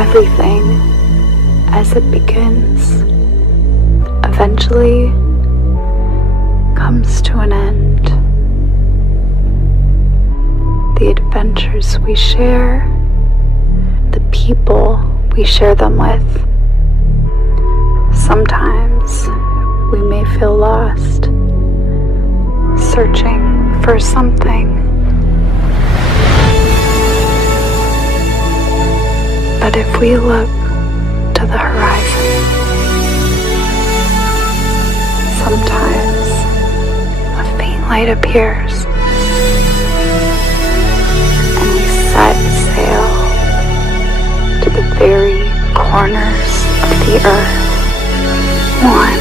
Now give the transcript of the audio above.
Everything, as it begins, eventually comes to an end. The adventures we share, the people we share them with. Sometimes we may feel lost, searching for something. But if we look to the horizon, sometimes a faint light appears, and we set sail to the very corners of the earth, one